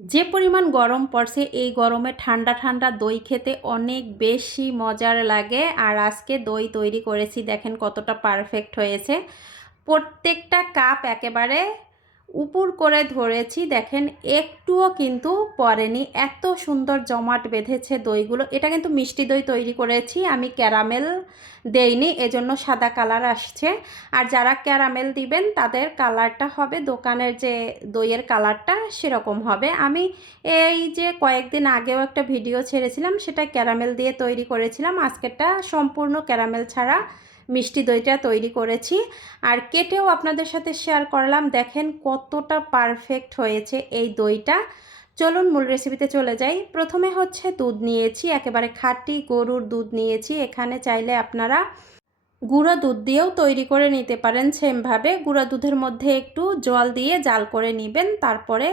যে পরিমাণ গরম পড়ছে এই গরমে ঠান্ডা ঠান্ডা দই খেতে অনেক বেশি মজার লাগে। আর আজকে দই তৈরি করেছি, দেখেন কতটা পারফেক্ট হয়েছে। প্রত্যেকটা কাপ একেবারে উপর করে ধরেছি, দেখেন একটুও কিন্তু পড়েনি, এত সুন্দর জমাট বেঁধেছে দইগুলো। এটা কিন্তু মিষ্টি দই তৈরি করেছি, আমি ক্যারামেল দেইনি, এজন্য সাদা কালার আসছে। আর যারা ক্যারামেল দিবেন তাদের কালারটা হবে দোকানের যে দইয়ের কালারটা সেরকম হবে। আমি এই যে কয়েকদিন আগেও একটা ভিডিও ছেড়েছিলাম, সেটা ক্যারামেল দিয়ে তৈরি করেছিলাম। আজকেরটা সম্পূর্ণ ক্যারামেল ছাড়া মিষ্টি দইটা তৈরি করেছি আর কেটেও আপনাদের সাথে শেয়ার করলাম। দেখেন কতটা পারফেক্ট হয়েছে এই দইটা। চলুন মূল রেসিপিতে চলে যাই। প্রথমে হচ্ছে দুধ নিয়েছি, একেবারে খাঁটি গরুর দুধ নিয়েছি। এখানে চাইলে আপনারা গুঁড়ো দুধ দিয়েও তৈরি করে নিতে পারেন সেমভাবে। গুঁড়ো দুধের মধ্যে একটু জল দিয়ে জাল করে নেবেন, তারপরে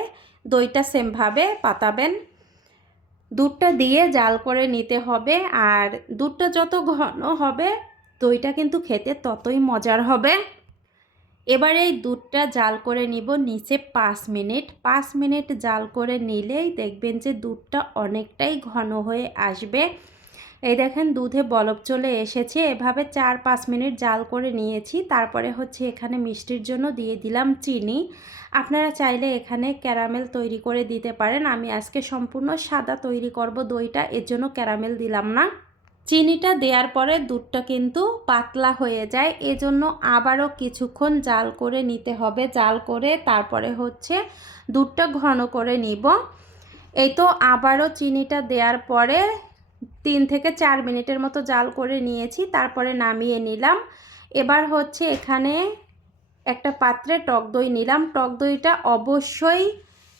দইটা সেমভাবে পাতাবেন। দুধটা দিয়ে জাল করে নিতে হবে, আর দুধটা যত ঘন হবে দইটা কিন্তু খেতে ততই মজার হবে। এবার এই দুধটা জাল করে নিব নিচে 5 মিনিট। 5 মিনিট জাল করে নিলেই দেখবেন যে দুধটা অনেকটাই ঘন হয়ে আসবে। এই দেখেন দুধে বলক চলে এসেছে। এভাবে 4-5 মিনিট জাল করে নিয়েছি। তারপরে হচ্ছে এখানে মিষ্টির জন্য দিয়ে দিলাম চিনি। আপনারা চাইলে এখানে ক্যারামেল তৈরি করে দিতে পারেন। আমি আজকে সম্পূর্ণ সাদা তৈরি করব দইটা, এর জন্য ক্যারামেল দিলাম না। চিনিটা দেওয়ার পরে দুধটা কিন্তু পাতলা হয়ে যায়, এজন্য আবারও কিছুক্ষণ জাল করে নিতে হবে। জাল করে তারপরে হচ্ছে দুধটা ঘন করে নিব। এই তো আবারও চিনিটা দেওয়ার পরে 3 থেকে 4 মিনিটের মতো জাল করে নিয়েছি, তারপরে নামিয়ে নিলাম। এবার হচ্ছে এখানে একটা পাত্রে টক দই নিলাম। টক দইটা অবশ্যই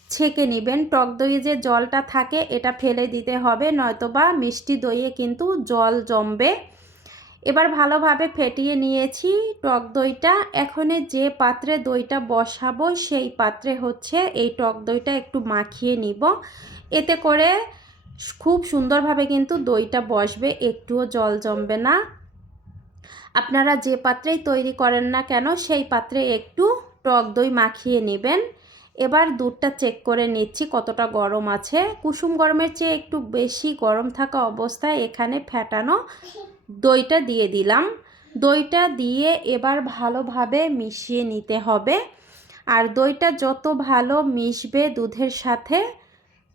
ছেঁকে নেবেন। টক দইয়ে যে জলটা থাকে এটা ফেলে দিতে হবে, নয়তোবা মিষ্টি দইয়ে কিন্তু জল জমবে। এবার ভালোভাবে ফেটিয়ে নিয়েছি টক দইটা। এখন যে পাত্রে দইটা বসাবো সেই পাত্রে হচ্ছে এই টক দইটা একটু মাখিয়ে নিব। এতে করে খুব সুন্দরভাবে কিন্তু দইটা বসবে, একটুও জল জমবে না। আপনারা যে পাত্রেই তৈরি করেন না কেন সেই পাত্রে একটু টক দই মাখিয়ে নেবেন। এবার দুধটা চেক করে নিচ্ছি কতটা গরম আছে। কুসুম গরমের চেয়ে একটু বেশি গরম থাকা অবস্থায় এখানে ফেটানো দইটা দিয়ে দিলাম। দইটা দিয়ে এবার ভালোভাবে মিশিয়ে নিতে হবে। আর দইটা যত ভালো মিশবে দুধের সাথে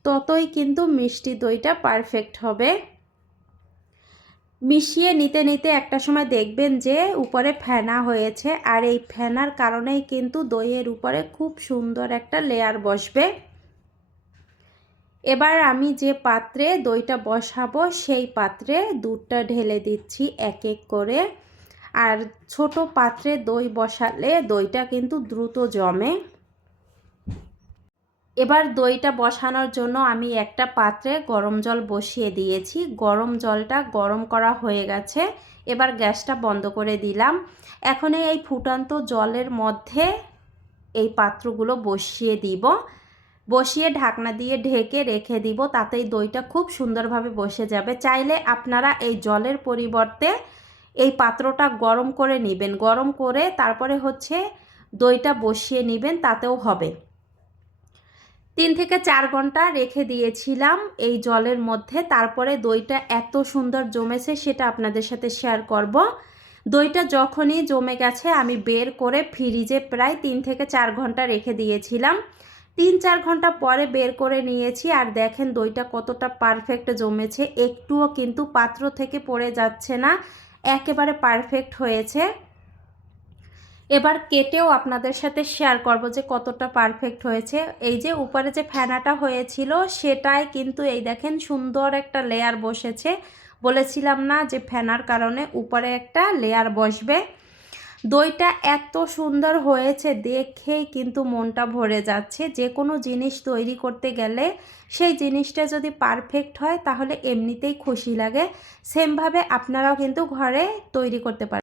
ততই কিন্তু মিষ্টি দইটা পারফেক্ট হবে। মিশিয়ে নিতে নিতে একটা সময় দেখবেন যে উপরে ফেনা হয়েছে, আর এই ফেনার কারণেই কিন্তু দইয়ের উপরে খুব সুন্দর একটা লেয়ার বসবে। এবার আমি যে পাত্রে দইটা বসাবো সেই পাত্রে দুধটা ঢেলে দিচ্ছি এক এক করে। আর ছোট পাত্রে দই বসালে দইটা কিন্তু দ্রুত জমে। এবার দইটা বসানোর জন্য আমি একটা পাত্রে গরম জল বসিয়ে দিয়েছি। গরম জলটা গরম করা হয়ে গেছে। এবার গ্যাসটা বন্ধ করে দিলাম। এখন এই ফুটন্ত জলের মধ্যে এই পাত্রগুলো বসিয়ে দিব। বসিয়ে ঢাকনা দিয়ে ঢেকে রেখে দিব, তাতেই দইটা খুব সুন্দরভাবে বসে যাবে। চাইলে আপনারা এই জলের পরিবর্তে এই পাত্রটা গরম করে নেবেন। গরম করে তারপরে হচ্ছে দইটা বসিয়ে নেবেন, তাতেও হবে। 3 থেকে 4 ঘন্টা রেখে দিয়েছিলাম এই জলের মধ্যে। তারপরে দইটা এত সুন্দর জমেছে সেটা আপনাদের সাথে শেয়ার করব। দইটা যখনই জমে গেছে আমি বের করে ফ্রিজে প্রায় 3 থেকে 4 ঘন্টা রেখে দিয়েছিলাম। 3-4 ঘন্টা পরে বের করে নিয়েছি, আর দেখেন দইটা কতটা পারফেক্ট জমেছে, একটুও কিন্তু পাত্র থেকে পড়ে যাচ্ছে না, একেবারে পারফেক্ট হয়েছে। এবার কেটেও আপনাদের সাথে শেয়ার করব যে কতটা পারফেক্ট হয়েছে। এই যে উপরে যে ফেনাটা হয়েছিল সেটাই কিন্তু এই দেখেন সুন্দর একটা লেয়ার বসেছে। বলেছিলাম না যে ফেনার কারণে উপরে একটা লেয়ার বসবে। দইটা এত সুন্দর হয়েছে দেখেই কিন্তু মনটা ভরে যাচ্ছে। যে কোনো জিনিস তৈরি করতে গেলে সেই জিনিসটা যদি পারফেক্ট হয় তাহলে এমনিতেই খুশি লাগে। সেমভাবে আপনারাও কিন্তু ঘরে তৈরি করতে পারেন।